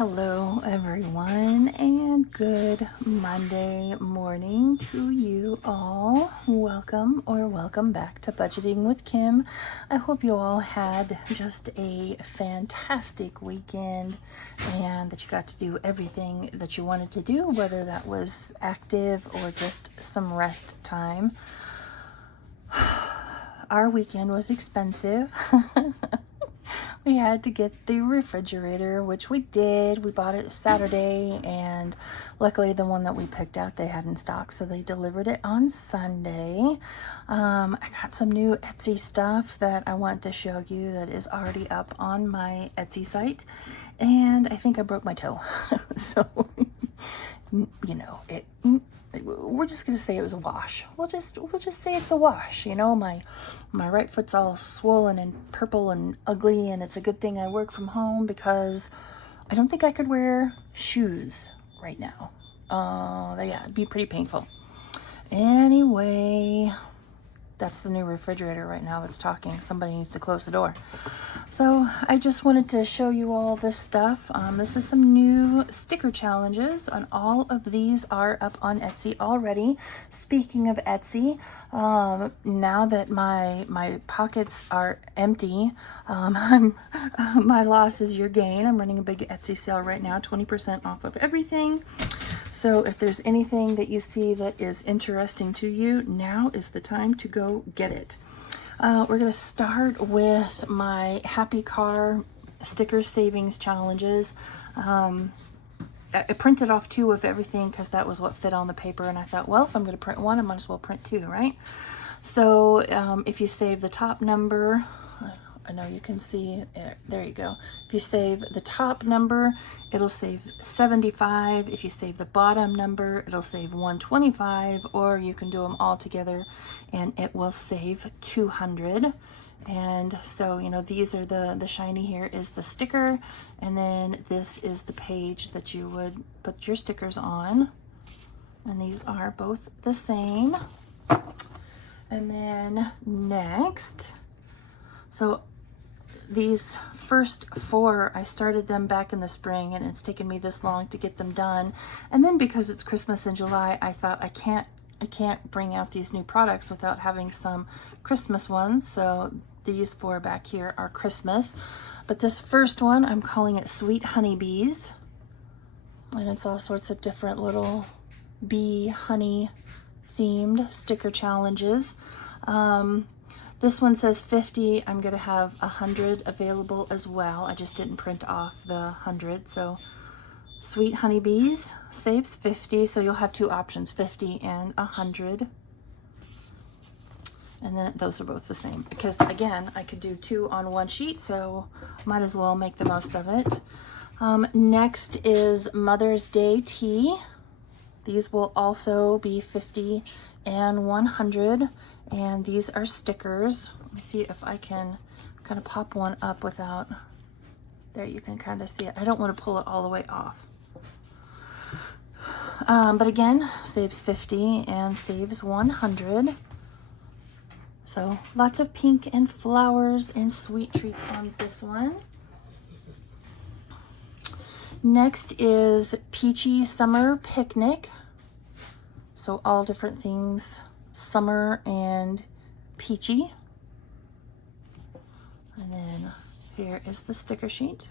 Hello, everyone, and good Monday morning to you all. Welcome back to Budgeting with Kim. I hope you all had just a fantastic weekend and that you got to do everything that you wanted to do, whether that was active or just some rest time. Our weekend was expensive. We had to get the refrigerator, which we did. We bought it Saturday, and luckily the one that we picked out they had in stock, so they delivered it on Sunday. I got some new Etsy stuff that I want to show you that is already up on my Etsy site, and I think I broke my toe. So, we're just gonna say it was a wash. We'll just say it's a wash. My right foot's all swollen and purple and ugly, and it's a good thing I work from home because I don't think I could wear shoes right now. It'd be pretty painful. Anyway, that's the new refrigerator right now that's talking. Somebody needs to close the door. So I just wanted to show you all this stuff. This is some new sticker challenges, and all of these are up on Etsy already. Speaking of Etsy, now that my pockets are empty, my loss is your gain. I'm running a big Etsy sale right now, 20% off of everything. So if there's anything that you see that is interesting to you, now is the time to go get it. We're going to start with my Happy Car sticker savings challenges. I printed off 2 of everything because that was what fit on the paper, and I thought, well, if I'm going to print 1, I might as well print 2, right? So if you save the top number, I know you can see it, there you go. If you save the top number, it'll save 75. If you save the bottom number, it'll save 125, or you can do them all together and it will save 200. And so, these are the shiny here is the sticker, and then this is the page that you would put your stickers on. And these are both the same. And then next, so these first 4, I started them back in the spring, and it's taken me this long to get them done. And then because it's Christmas in July, I thought I can't bring out these new products without having some Christmas ones. So these 4 back here are Christmas. But this first one, I'm calling it Sweet Honeybees. And it's all sorts of different little bee, honey themed sticker challenges. This one says 50. I'm going to have 100 available as well. I just didn't print off the 100. So Sweet Honeybees saves 50. So you'll have 2 options, 50 and 100. And then those are both the same. Because again, I could do 2 on 1 sheet, so might as well make the most of it. Next is Mother's Day tea. These will also be 50 and 100. And these are stickers. Let me see if I can kind of pop one up without, there you can kind of see it. I don't want to pull it all the way off. But again, saves 50 and saves 100. So lots of pink and flowers and sweet treats on this one. Next is Peachy Summer Picnic. So all different things, summer and peachy. And then here is the sticker sheet.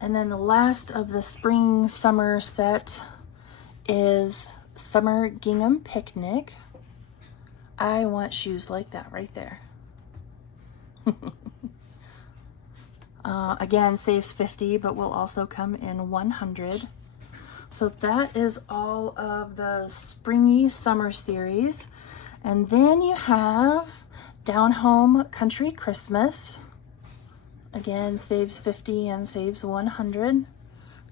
And then the last of the spring summer set is Summer Gingham Picnic. I want shoes like that right there. Again, saves 50, but will also come in 100. So that is all of the springy summer series. And then you have Down Home Country Christmas. Again, saves 50 and saves 100.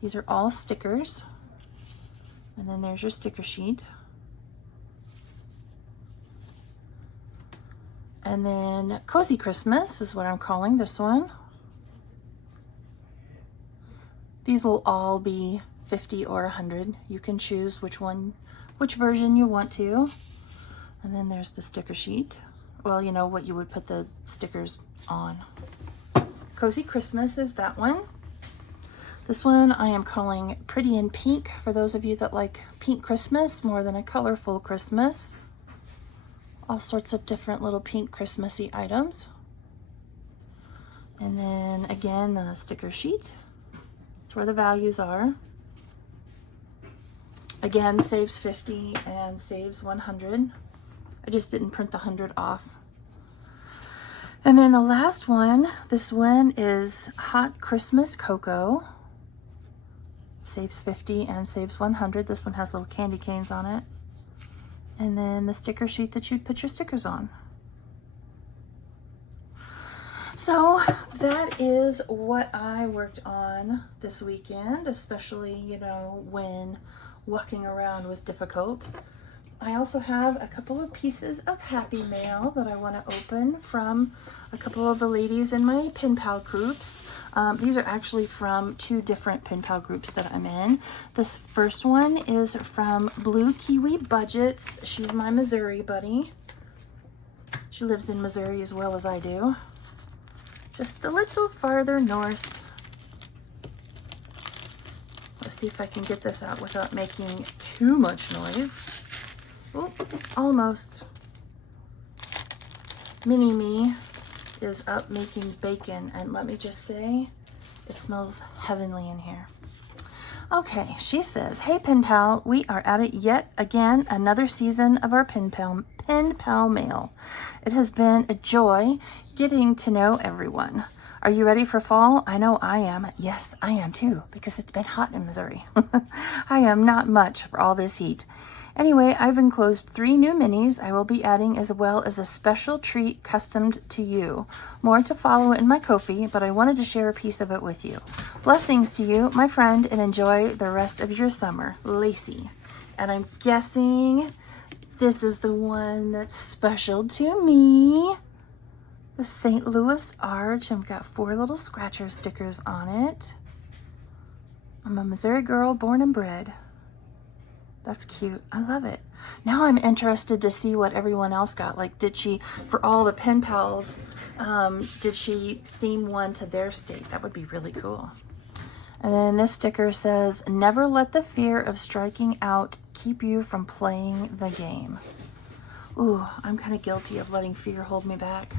These are all stickers. And then there's your sticker sheet. And then Cozy Christmas is what I'm calling this one. These will all be 50 or 100. You can choose which version you want to. And then there's the sticker sheet. Well, you know what you would put the stickers on. Cozy Christmas is that one. This one I am calling Pretty in Pink, for those of you that like pink Christmas more than a colorful Christmas. All sorts of different little pink Christmassy items. And then again, the sticker sheet. That's where the values are. Again, saves 50 and saves 100. I just didn't print the 100 off. And then the last one, this one is Hot Christmas Cocoa. Saves 50 and saves 100. This one has little candy canes on it. And then the sticker sheet that you'd put your stickers on. So that is what I worked on this weekend, especially, you know, when walking around was difficult. I also have a couple of pieces of Happy Mail that I want to open from a couple of the ladies in my pen pal groups. These are actually from 2 different pen pal groups that I'm in. This first one is from Blue Kiwi Budgets. She's my Missouri buddy. She lives in Missouri as well as I do. Just a little farther north. Let's see if I can get this out without making too much noise. Oh, almost. Mini Me is up making bacon, and let me just say, it smells heavenly in here. Okay, she says, "Hey Pen Pal, we are at it yet again, another season of our Pen Pal Mail. It has been a joy getting to know everyone. Are you ready for fall? I know I am. Yes, I am too, because it's been hot in Missouri. I am not much for all this heat. Anyway, I've enclosed 3 new minis I will be adding, as well as a special treat customed to you. More to follow in my Ko-fi, but I wanted to share a piece of it with you. Blessings to you, my friend, and enjoy the rest of your summer. Lacey." And I'm guessing this is the one that's special to me. The St. Louis Arch. I've got 4 little scratcher stickers on it. I'm a Missouri girl, born and bred. That's cute. I love it. Now I'm interested to see what everyone else got. Like, did she, for all the pen pals, did she theme one to their state? That would be really cool. And then this sticker says, "Never let the fear of striking out keep you from playing the game." Ooh, I'm kind of guilty of letting fear hold me back.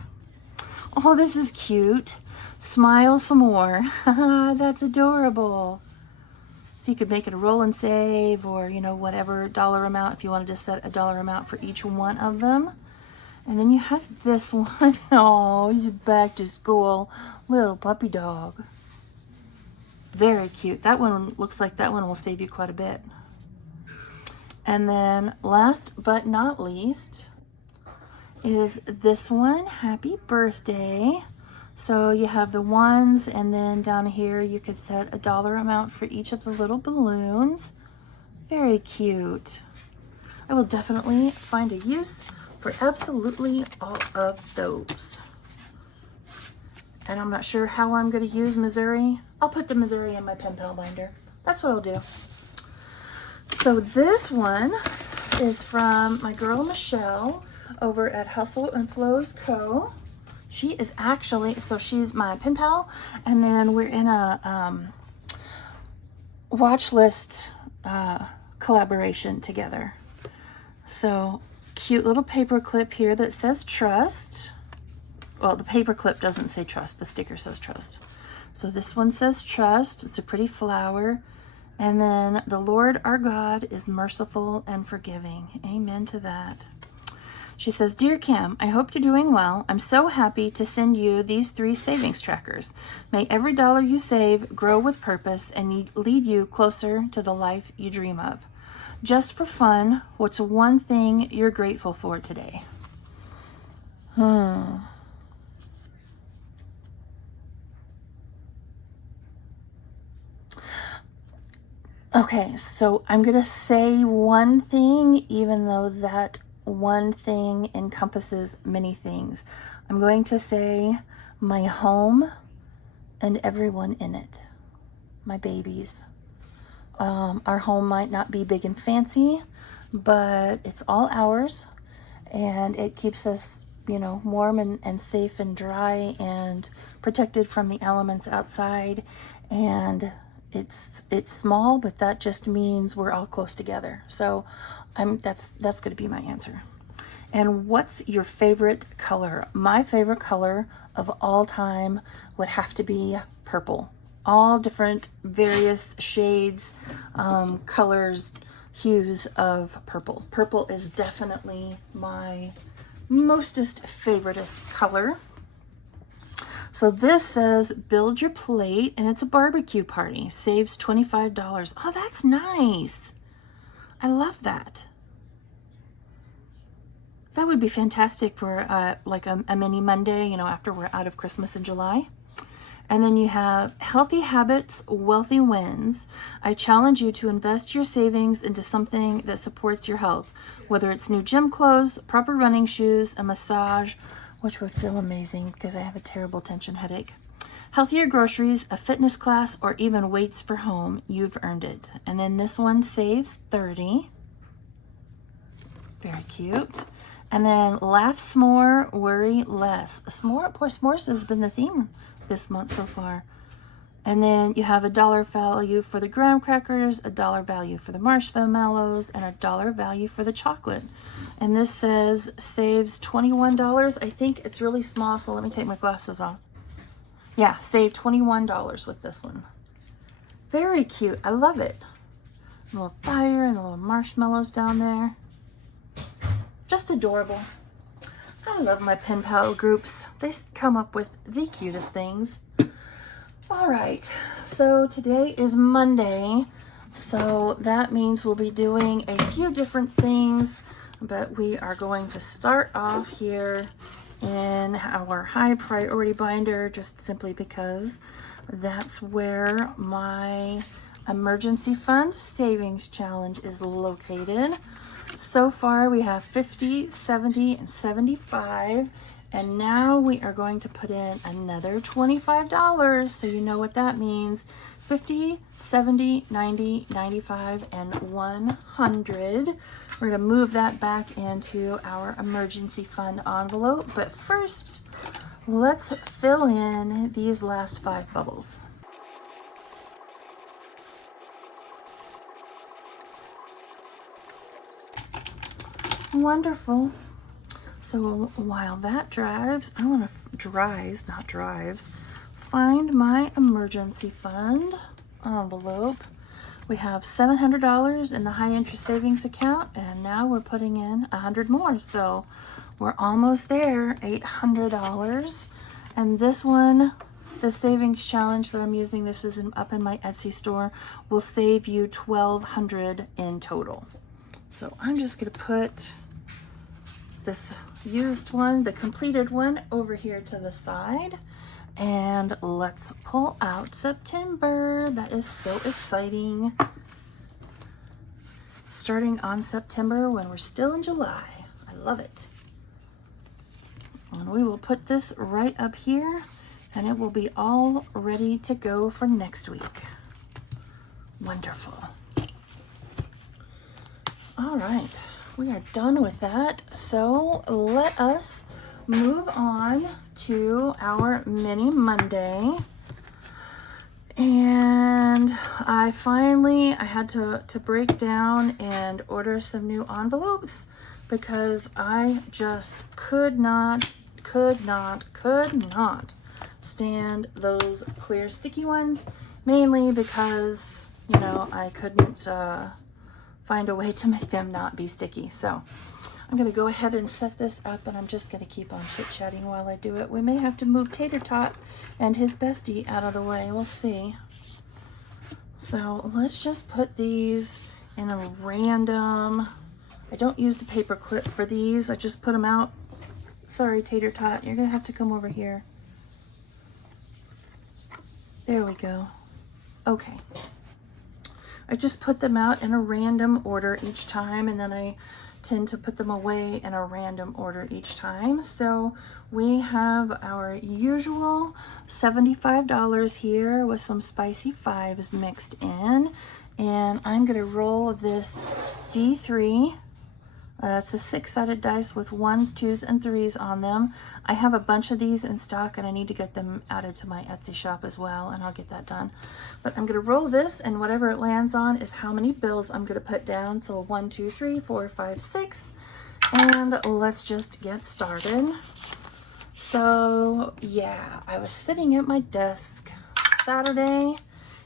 Oh, this is cute. "Smile some more." That's adorable. So you could make it a roll and save, or, you know, whatever dollar amount, if you wanted to set a dollar amount for each one of them. And then you have this one. Oh, he's back to school. Little puppy dog. Very cute. That one looks like that one will save you quite a bit. And then last but not least is this one. Happy birthday. So you have the ones, and then down here you could set a dollar amount for each of the little balloons. Very cute. I will definitely find a use for absolutely all of those. And I'm not sure how I'm going to use Missouri. I'll put the Missouri in my pen pal binder. That's what I'll do. So this one is from my girl Michelle over at Hustle and Flows Co. She is actually, so she's my pen pal, and then we're in a watch list collaboration together. So cute little paper clip here that says trust. Well, the paper clip doesn't say trust, the sticker says trust. So this one says trust. It's a pretty flower. And then the Lord our God is merciful and forgiving. Amen to that. She says, "Dear Kim, I hope you're doing well. I'm so happy to send you these 3 savings trackers. May every dollar you save grow with purpose and lead you closer to the life you dream of. Just for fun, what's one thing you're grateful for today?" Okay, so I'm going to say one thing, even though that one thing encompasses many things. I'm going to say my home and everyone in it. My babies. Our home might not be big and fancy, but it's all ours, and it keeps us you know, warm and safe and dry and protected from the elements outside. And it's small, but that just means we're all close together. So that's going to be my answer. And what's your favorite color? My favorite color of all time would have to be purple. All different various shades, colors, hues of purple. Purple is definitely my mostest favoritist color. So this says build your plate, and it's a barbecue party. Saves $25. Oh, that's nice. I love that. That would be fantastic for like a mini Monday, you know, after we're out of Christmas in July. And then you have healthy habits, wealthy wins. I challenge you to invest your savings into something that supports your health, whether it's new gym clothes, proper running shoes, a massage, which would feel amazing because I have a terrible tension headache. Healthier groceries, a fitness class, or even weights for home. You've earned it. And then this one saves $30. Very cute. And then laugh s'more, worry less. S'mores has been the theme this month so far. And then you have $1 value for the graham crackers, $1 value for the marshmallows, and $1 value for the chocolate. And this says saves $21. I think it's really small, so let me take my glasses off. Yeah, save $21 with this one. Very cute. I love it. A little fire and the little marshmallows down there. Just adorable. I love my pen pal groups. They come up with the cutest things. All right, so today is Monday, so that means we'll be doing a few different things, but we are going to start off here in our high priority binder, just simply because that's where my emergency fund savings challenge is located. So far we have 50, 70, and 75. And now we are going to put in another $25, so you know what that means. 50, 70, 90, 95, and 100. We're going to move that back into our emergency fund envelope. But first, let's fill in these last 5 bubbles. Wonderful. So while that drives, I want to find my emergency fund envelope. We have $700 in the high interest savings account, and now we're putting in 100 more. So we're almost there, $800. And this one, the savings challenge that I'm using, this is up in my Etsy store, will save you $1,200 in total. So I'm just going to put this used one, the completed one, over here to the side, and let's pull out September. That is so exciting. Starting on September when we're still in July. I love it. And we will put this right up here, and it will be all ready to go for next week. Wonderful. All right. We are done with that, so let us move on to our mini Monday. And I had to break down and order some new envelopes because I just could not stand those clear sticky ones, mainly because, you know, I couldn't find a way to make them not be sticky. So I'm going to go ahead and set this up, and I'm just going to keep on chit-chatting while I do it. We may have to move Tater Tot and his bestie out of the way. We'll see. So let's just put these in a random... I don't use the paper clip for these. I just put them out. Sorry, Tater Tot. You're going to have to come over here. There we go. Okay. I just put them out in a random order each time, and then I tend to put them away in a random order each time. So we have our usual $75 here with some spicy fives mixed in, and I'm going to roll this D3 It's a 6-sided dice with 1s, 2s, and 3s on them. I have a bunch of these in stock and I need to get them added to my Etsy shop as well, and I'll get that done. But I'm going to roll this, and whatever it lands on is how many bills I'm going to put down. So 1, 2, 3, 4, 5, 6. And let's just get started. So yeah, I was sitting at my desk Saturday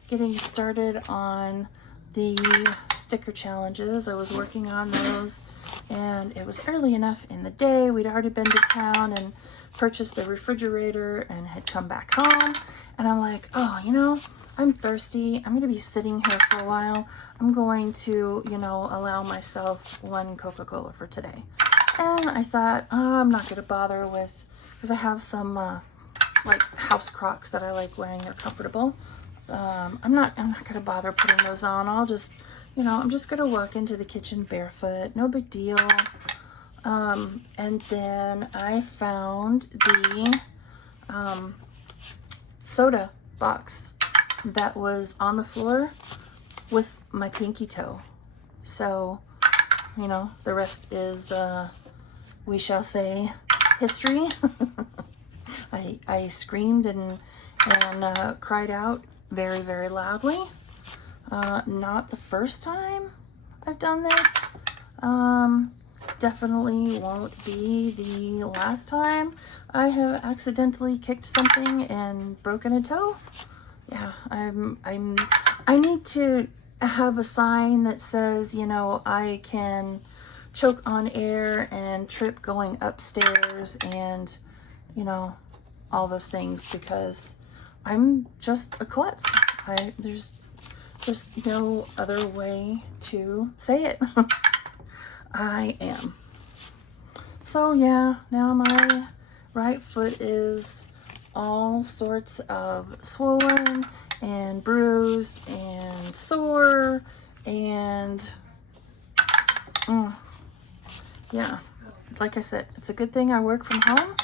getting started on the sticker challenges. I was working on those, and it was early enough in the day. We'd already been to town and purchased the refrigerator and had come back home. And I'm like, oh, you know, I'm thirsty. I'm going to be sitting here for a while. I'm going to, you know, allow myself one Coca-Cola for today. And I thought, oh, I'm not going to bother with, because I have some like house Crocs that I like wearing. They're comfortable. I'm not gonna bother putting those on. I'll just, you know, I'm just gonna walk into the kitchen barefoot, no big deal. And then I found the soda box that was on the floor with my pinky toe. So, you know, the rest is, we shall say, history. I screamed and cried out very, very loudly. Not the first time I've done this. Definitely won't be the last time I have accidentally kicked something and broken a toe. Yeah, I need to have a sign that says, you know, I can choke on air and trip going upstairs and, you know, all those things, because I'm just a klutz. There's just no other way to say it. I am. So yeah, now my right foot is all sorts of swollen and bruised and sore and yeah, like I said, it's a good thing I work from home,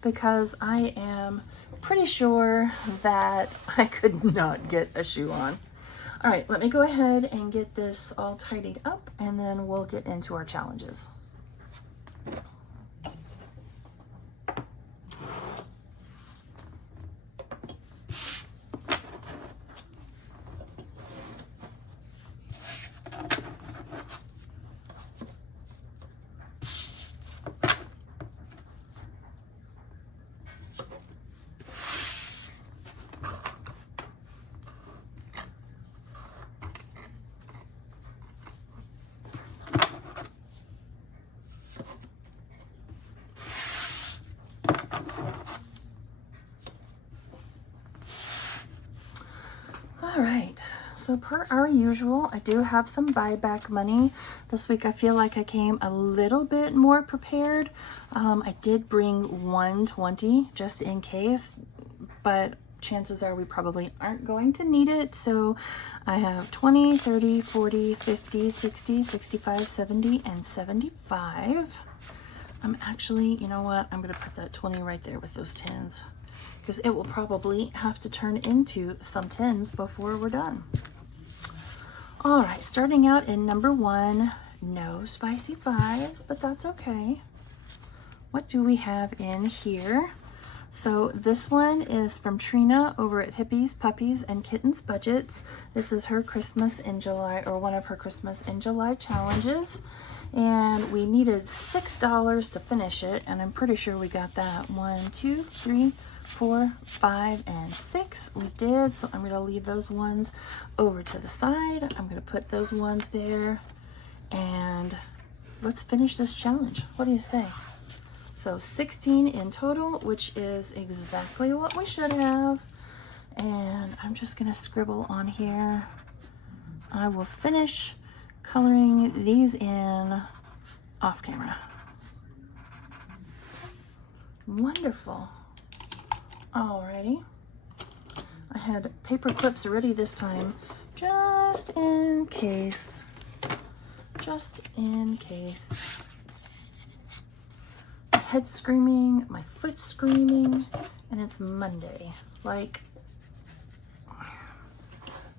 because I am pretty sure that I could not get a shoe on. All right, let me go ahead and get this all tidied up, and then we'll get into our challenges. All right, so per our usual, I do have some buyback money. This week I feel like I came a little bit more prepared. I did bring 120 just in case, but chances are we probably aren't going to need it. So I have 20, 30, 40, 50, 60, 65, 70, and 75. I'm actually, you know what? I'm going to put that 20 right there with those 10s, because it will probably have to turn into some 10s before we're done. All right, starting out in number 1, no spicy 5s, but that's okay. What do we have in here? So this one is from Trina over at Hippies, Puppies, and Kittens Budgets. This is her Christmas in July, or one of her Christmas in July challenges. And we needed $6 to finish it, and I'm pretty sure we got that. 1, 2, 3, 4, 5, and 6. We did, so I'm going to leave those ones over to the side. I'm going to put those ones there, and let's finish this challenge. What do you say? So 16 in total, which is exactly what we should have. And I'm just going to scribble on here. I will finish coloring these in off camera. Wonderful. Alrighty. I had paper clips ready this time, just in case. Just in case. My head screaming, my foot screaming, and it's Monday. Like,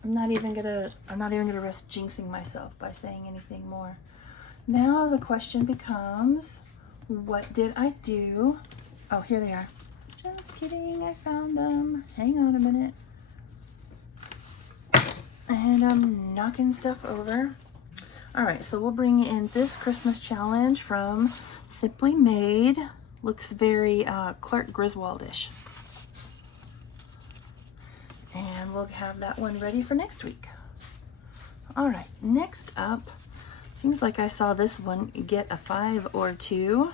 I'm not even gonna risk jinxing myself by saying anything more. Now the question becomes, what did I do? Oh, here they are. Just kidding, I found them. Hang on a minute. And I'm knocking stuff over. All right, so we'll bring in this Christmas challenge from Simply Made. Looks very Clark Griswoldish. And we'll have that one ready for next week. All right, next up, seems like I saw this one get a 5 or 2.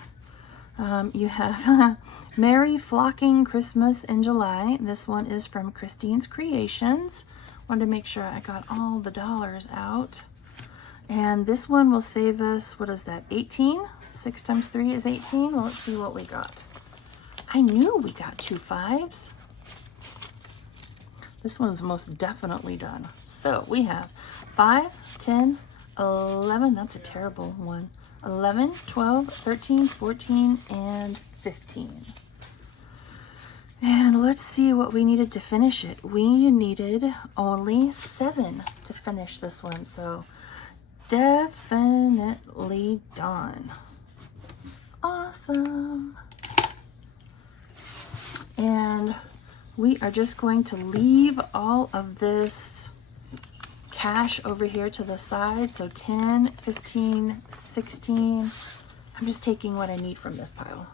You have Merry Flocking Christmas in July. This one is from Christine's Creations. Wanted to make sure I got all the dollars out. And this one will save us, what is that, 18? 6 times 3 is 18. Well, let's see what we got. I knew we got 2 5s. This one's most definitely done. So we have 5, 10, 11. That's a terrible one. 11, 12, 13, 14, and 15. And let's see what we needed to finish it. We needed only 7 to finish this one. So definitely done. Awesome. And we are just going to leave all of this cash over here to the side. So 10, 15, 16. I'm just taking what I need from this pile.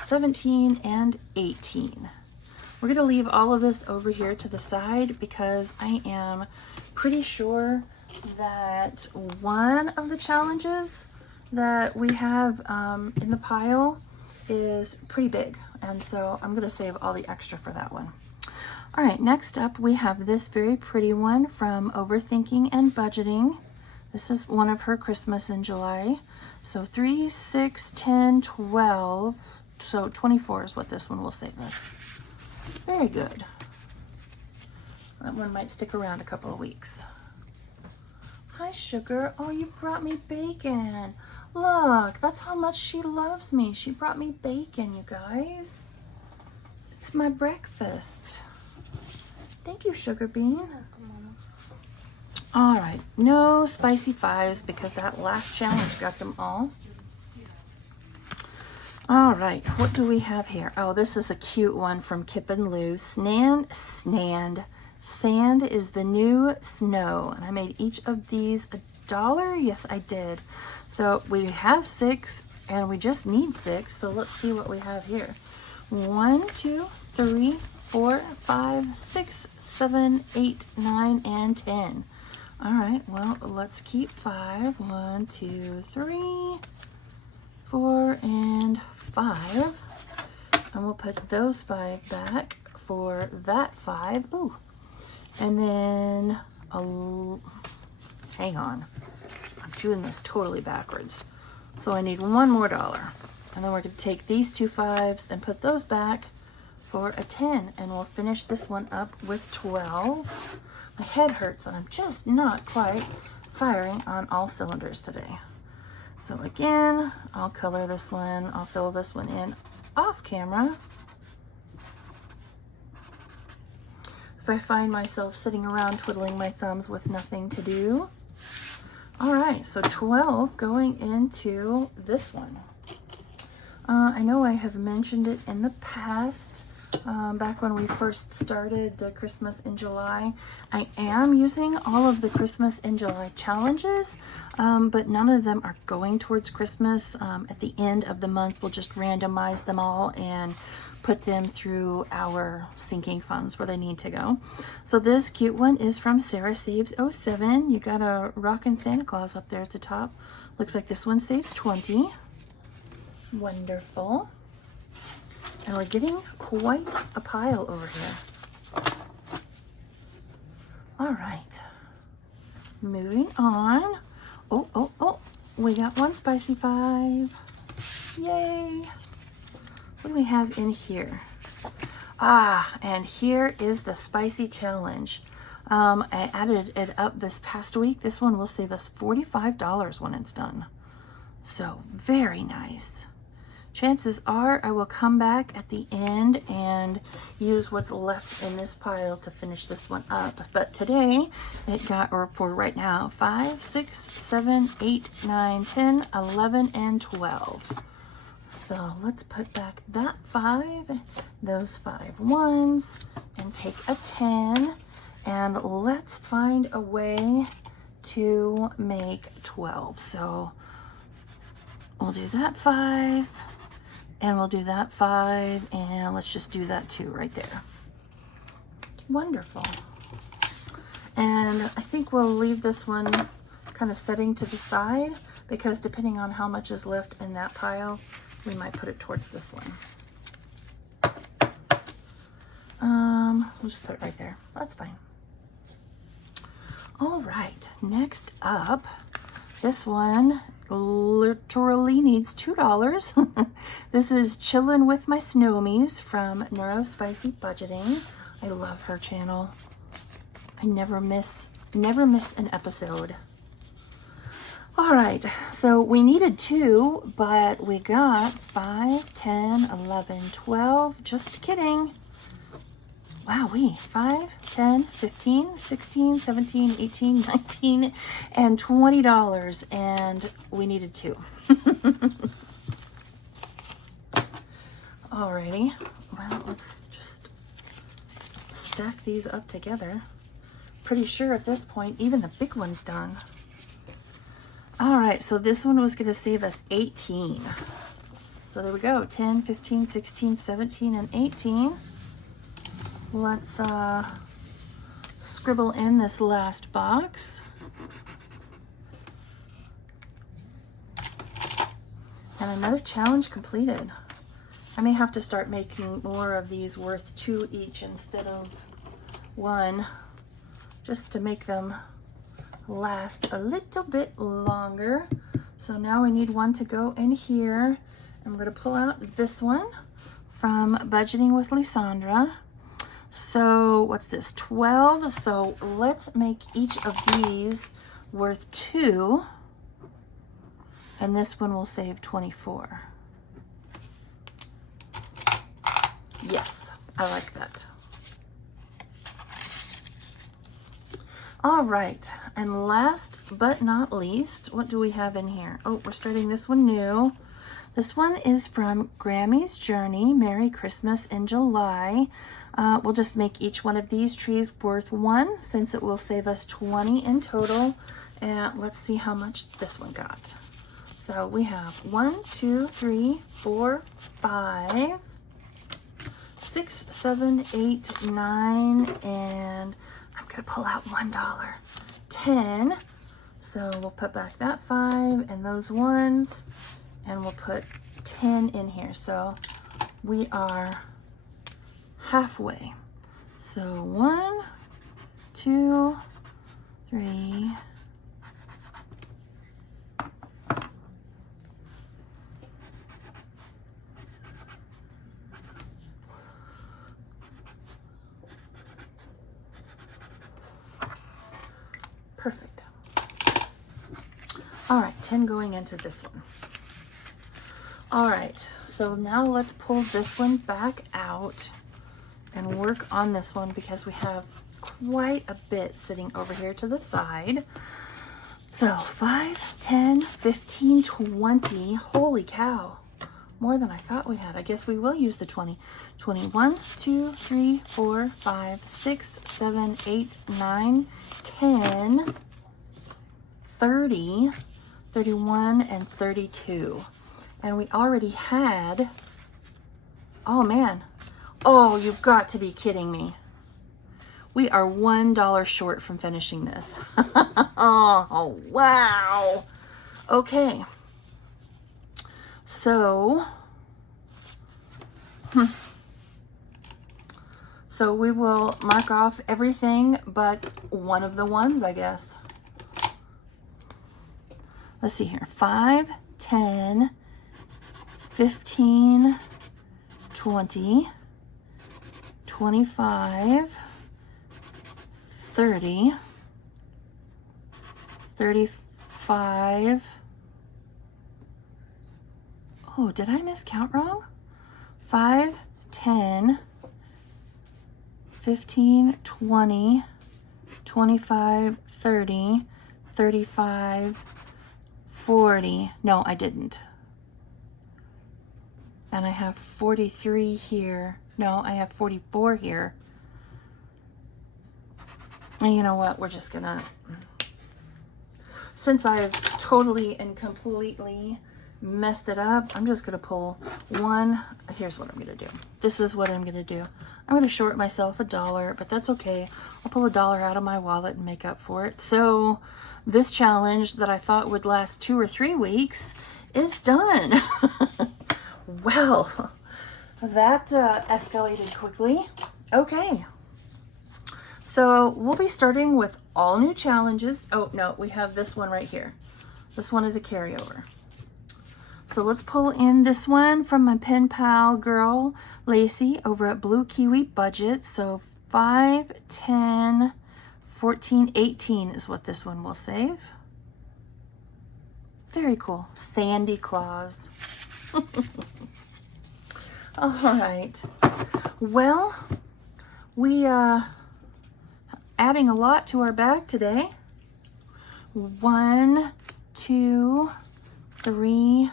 17 and 18. We're going to leave all of this over here to the side because I am pretty sure that one of the challenges that we have in the pile is pretty big. And so I'm going to save all the extra for that one. All right, next up we have this very pretty one from Overthinking and Budgeting. This is one of her Christmas in July. So 3, 6, 10, 12. So 24 is what this one will save us. Very good. That one might stick around a couple of weeks. Hi, Sugar. Oh, you brought me bacon. Look, that's how much she loves me. She brought me bacon, you guys. It's my breakfast. Thank you, Sugar Bean. All right, no spicy 5s because that last challenge got them all. All right, what do we have here? Oh, this is a cute one from Kip and Lou. Sand is the new snow. And I made each of these $1. Yes, I did. So we have 6 and we just need 6. So let's see what we have here. 1, 2, 3, 4, 5, 6, 7, 8, 9, and 10. All right, well, let's keep 5. 1, 2, 3, 4, and 5. And we'll put those 5 back for that 5. Ooh. And then, hang on. I'm doing this totally backwards. So I need $1 more. And then we're going to take these 2 5s and put those back for a 10. And we'll finish this one up with 12. My head hurts and I'm just not quite firing on all cylinders today. So again, I'll color this one. I'll fill this one in off camera. If I find myself sitting around twiddling my thumbs with nothing to do. All right, so 12 going into this one. I know I have mentioned it in the past, back when we first started the Christmas in July. I am using all of the Christmas in July challenges, but none of them are going towards Christmas. At the end of the month, we'll just randomize them all and put them through our sinking funds where they need to go. So this cute one is from Sarah Saves 07. You got a rockin' Santa Claus up there at the top. Looks like this one saves 20. Wonderful. And we're getting quite a pile over here. All right. Moving on. Oh, we got 1 spicy 5. Yay. What do we have in here? And here is the spicy challenge. I added it up this past week. This one will save us $45 when it's done. So very nice. chances are I will come back at the end and use what's left in this pile to finish this one up. But today it got, or for right now, 5, 6, 7, 8, 9, 10, 11, and 12. So let's put back that 5, those 5 ones, and take a 10, and let's find a way to make 12. So we'll do that 5, and we'll do that 5, and let's just do that 2 right there. Wonderful. And I think we'll leave this one kind of setting to the side, because depending on how much is left in that pile, we might put it towards this one. We'll just put it right there. That's fine. All right, next up, this one literally needs $2. This is Chillin' with My Snowmies from Neurospicy Budgeting. I love her channel. I never miss an episode. All right, so we needed 2, but we got 5, 10, 11, 12. Just kidding. Wowee, 5, 10, 15, 16, 17, 18, 19, and $20, and we needed 2. Alrighty, well, let's just stack these up together. Pretty sure at this point, even the big one's done. All right, so this one was gonna save us 18. So there we go, 10, 15, 16, 17, and 18. Let's scribble in this last box. And another challenge completed. I may have to start making more of these worth 2 each instead of 1, just to make them last a little bit longer. So now we need one to go in here. I'm going to pull out this one from Budgeting with Lysandra. So what's this, 12? So let's make each of these worth 2, and this one will save 24. Yes, I like that. All right, and last but not least, what do we have in here? Oh, we're starting this one new. This one is from Grammy's Journey, Merry Christmas in July. We'll just make each one of these trees worth 1, since it will save us 20 in total. And let's see how much this one got. So we have 1, 2, 3, 4, 5, 6, 7, 8, 9, and I'm gonna pull out $1, 10. So we'll put back that 5 and those ones, and we'll put 10 in here. So we are halfway. So 1, 2, 3, perfect. All right, 10 going into this one. All right, so now let's pull this one back out and work on this one, because we have quite a bit sitting over here to the side. So 5, 10, 15, 20. Holy cow, more than I thought we had. I guess we will use the 20. 21, 2, 3, 4, 5, 6, 7, 8, 9, 10, 30, 31, and 32. And we already had, oh man, oh, you've got to be kidding me. We are $1 short from finishing this. Oh, wow. Okay. So, so we will mark off everything but one of the ones, I guess. Let's see here. 5, 10, 15, 20, 25, 30, 35. Oh, did I miscount wrong? 5, 10, 15, 20, 25, 30, 35, 40. No, I didn't. And I have 43 here. No, I have 44 here. And you know what? We're just gonna, since I've totally and completely messed it up, I'm just gonna pull one. Here's what I'm gonna do. This is what I'm gonna do. I'm gonna short myself $1, but that's okay. I'll pull $1 out of my wallet and make up for it. So this challenge that I thought would last 2 or 3 weeks is done. Well, that escalated quickly. Okay. So we'll be starting with all new challenges. Oh, no, we have this one right here. This one is a carryover. So let's pull in this one from my pen pal girl, Lacey, over at Blue Kiwi Budget. So 5, 10, 14, 18 is what this one will save. Very cool. Sandy Claus. All right. Well, we adding a lot to our bag today. 1, 2, 3,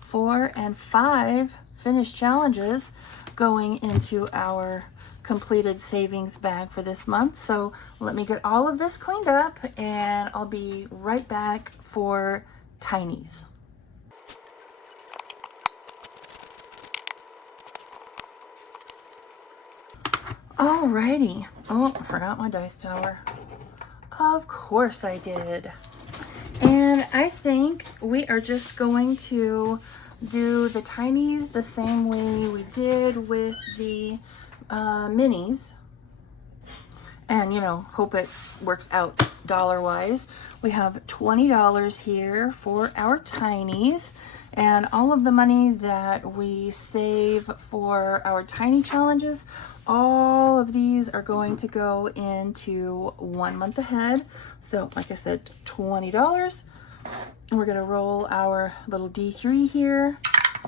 4, and 5 finished challenges going into our completed savings bag for this month. So let me get all of this cleaned up and I'll be right back for Tinies. Alrighty. Oh, I forgot my dice tower. Of course I did. And I think we are just going to do the Tinies the same way we did with the minis. And, you know, hope it works out dollar-wise. We have $20 here for our Tinies. And all of the money that we save for our tiny challenges, all of these are going to go into 1 month ahead. So like I said, $20. And we're gonna roll our little D3 here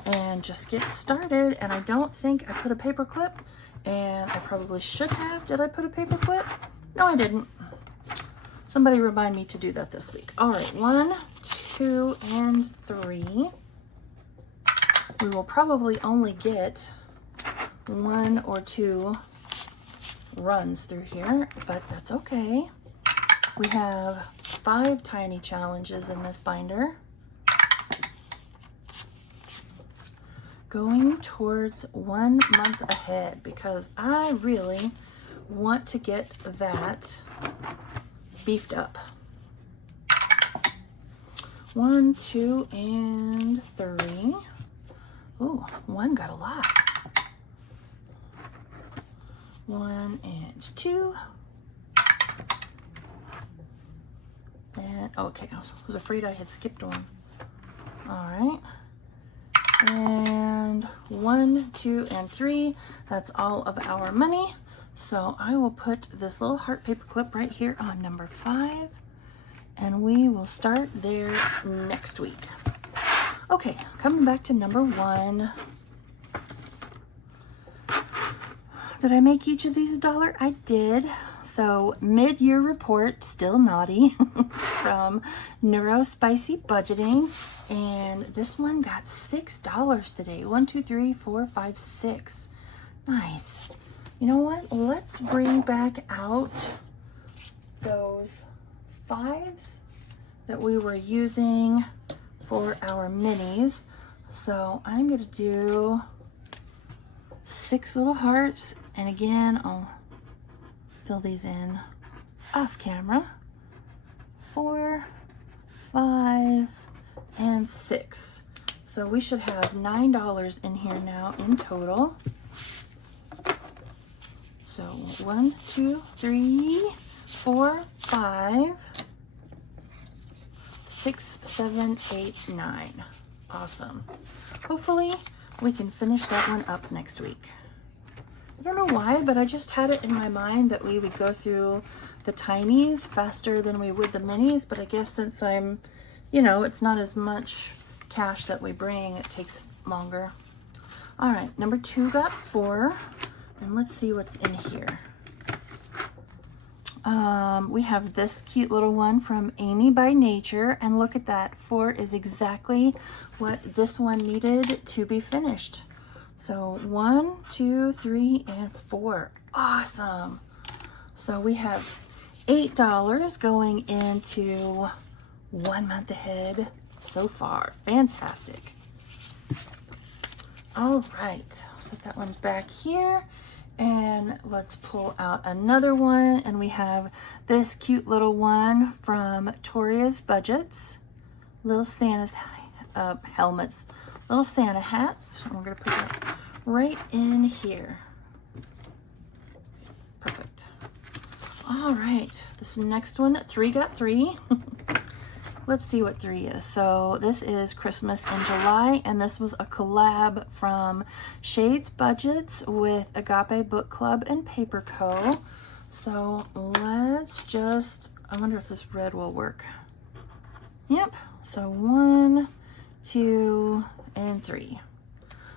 and just get started. And I don't think I put a paper clip, and I probably should have. Did I put a paper clip? No, I didn't. Somebody remind me to do that this week. All right, 1, 2, and 3. We will probably only get 1 or 2 runs through here, but that's okay. We have 5 tiny challenges in this binder. Going towards 1 month ahead because I really want to get that beefed up. 1, 2, and 3. Oh, 1 got a lot. 1 and 2. And okay, I was afraid I had skipped one. All right. And 1, 2, and 3. That's all of our money. So I will put this little heart paper clip right here on number 5. And we will start there next week. Okay, coming back to number 1. Did I make each of these $1? I did. So mid-year report, still naughty, from Neurospicy Budgeting. And this one got $6 today. 1, 2, 3, 4, 5, 6. Nice. You know what? Let's bring back out those 5s that we were using for our minis. So I'm going to do 6 little hearts. And again, I'll fill these in off camera. 4, 5, and 6. So we should have $9 in here now in total. So 1, 2, 3, 4, 5, 6, 7, 8, 9. Awesome. Hopefully we can finish that one up next week. I don't know why, but I just had it in my mind that we would go through the tinies faster than we would the minis. But I guess since I'm, you know, it's not as much cash that we bring, it takes longer. All right, number 2 got 4, and let's see what's in here. We have this cute little one from Amy by Nature, and look at that. 4 is exactly what this one needed to be finished. So 1, 2, 3, and 4. Awesome. So we have $8 going into 1 month ahead so far. Fantastic. All right, set that one back here, and let's pull out another one. And we have this cute little one from Toria's Budgets, little Santa's helmets, little Santa hats. And we're gonna put that right in here. Perfect. All right, this next one, 3 got 3. Let's see what 3 is. So this is Christmas in July, and this was a collab from Shades Budgets with Agape Book Club and Paper Co. So let's just, I wonder if this red will work. Yep, so 1, 2, and 3.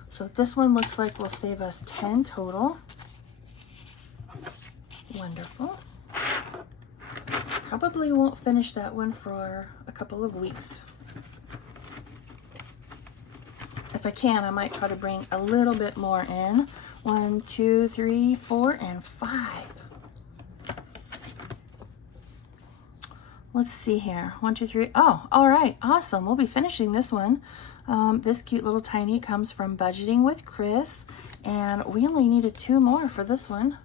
So this one looks like will save us 10 total. Wonderful. Probably won't finish that one for a couple of weeks. If I can, I might try to bring a little bit more in. 1, 2, 3, 4, and 5. Let's see here. 1, 2, 3. Oh, all right. Awesome. We'll be finishing this one. This cute little tiny comes from Budgeting with Chris, and we only needed 2 more for this one.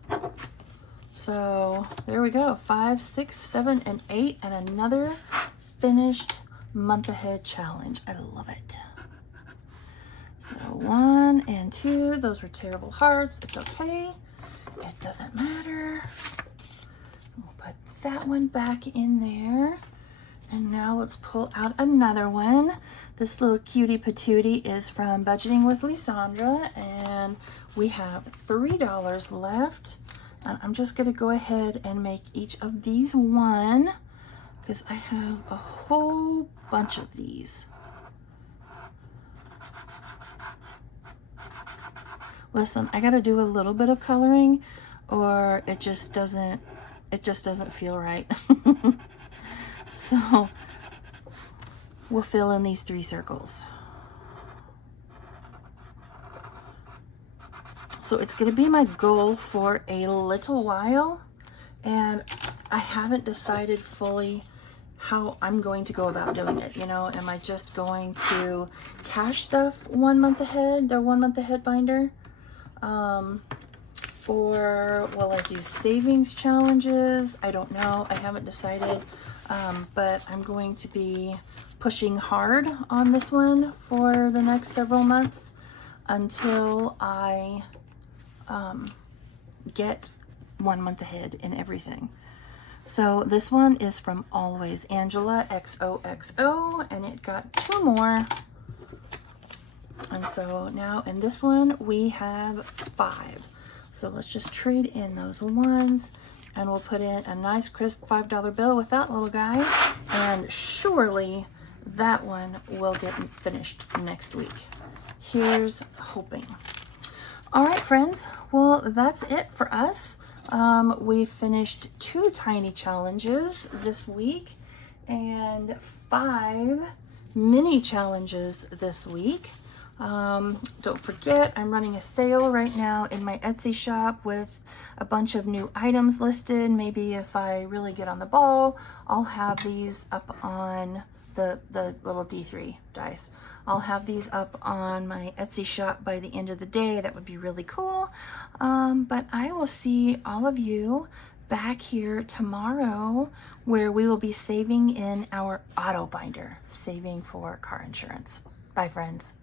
So there we go, 5, 6, 7, and 8, and another finished month ahead challenge. I love it. So 1 and 2, those were terrible hearts. It's okay. It doesn't matter. We'll put that one back in there. And now let's pull out another one. This little cutie patootie is from Budgeting with Lysandra, and we have $3 left. And I'm just going to go ahead and make each of these 1 because I have a whole bunch of these. Listen, I got to do a little bit of coloring or it just doesn't feel right. So we'll fill in these 3 circles. So it's going to be my goal for a little while, and I haven't decided fully how I'm going to go about doing it. You know, am I just going to cash stuff 1 month ahead, their 1 month ahead binder? Or will I do savings challenges? I don't know. I haven't decided, but I'm going to be pushing hard on this one for the next several months until I get 1 month ahead in everything. So this one is from Always Angela XOXO, and it got 2 more. And so now in this one we have 5. So let's just trade in those ones, and we'll put in a nice crisp $5 bill with that little guy, and surely that one will get finished next week. Here's hoping. All right, friends, well, that's it for us. We finished 2 tiny challenges this week and 5 mini challenges this week. Don't forget, I'm running a sale right now in my Etsy shop with a bunch of new items listed. Maybe if I really get on the ball, I'll have these up on the little D3 dice. I'll have these up on my Etsy shop by the end of the day. That would be really cool. But I will see all of you back here tomorrow, where we will be saving in our auto binder, saving for car insurance. Bye, friends.